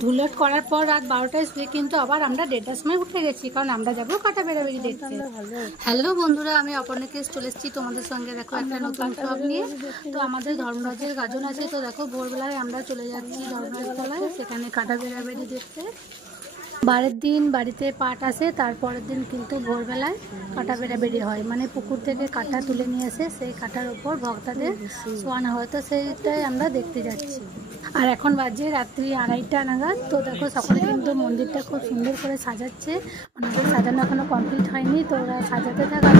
ধুলট করার পর রাত 12টায় শুয়ে কিন্তু আবার আমরা 1:30টার সময় উঠে গেছি, কারণ আমরা যাবো কাটা বেড়াবেড়ি দেখতে। হ্যালো বন্ধুরা, আমি অপর্ণাকে চলে এসেছি তোমাদের সঙ্গে দেখো একটা নতুন ব্লগ নিয়ে। তো আমাদের ধর্মরাজের গাজন আছে, তো দেখো ভোরবেলায় আমরা চলে যাচ্ছি ধর্মরাজ তলায়, সেখানে কাটা বেড়াবেড়ি দেখতে। বারের দিন বাড়িতে পাট আসে, তারপরের দিন কিন্তু ভোরবেলায় কাটা বেড়াবেড়ি হয়, মানে পুকুর থেকে কাটা তুলে নিয়ে এসে সেই কাটার ওপর ভক্তদের শোয়ানো হয়। তো সেইটাই আমরা দেখতে যাচ্ছি। আর এখন বাজে রাত্রি 2:30 নাগাদ। তো দেখো সকলে কিন্তু মন্দিরটা খুব সুন্দর করে সাজাচ্ছে, ওনাদের সাজানো এখনো কমপ্লিট হয়নি, তো ওরা সাজাতে থাকা।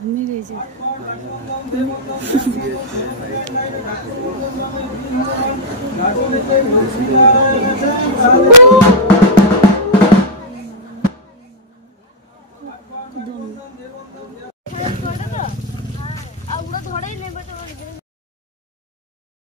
ঘুমিয়ে গেছে।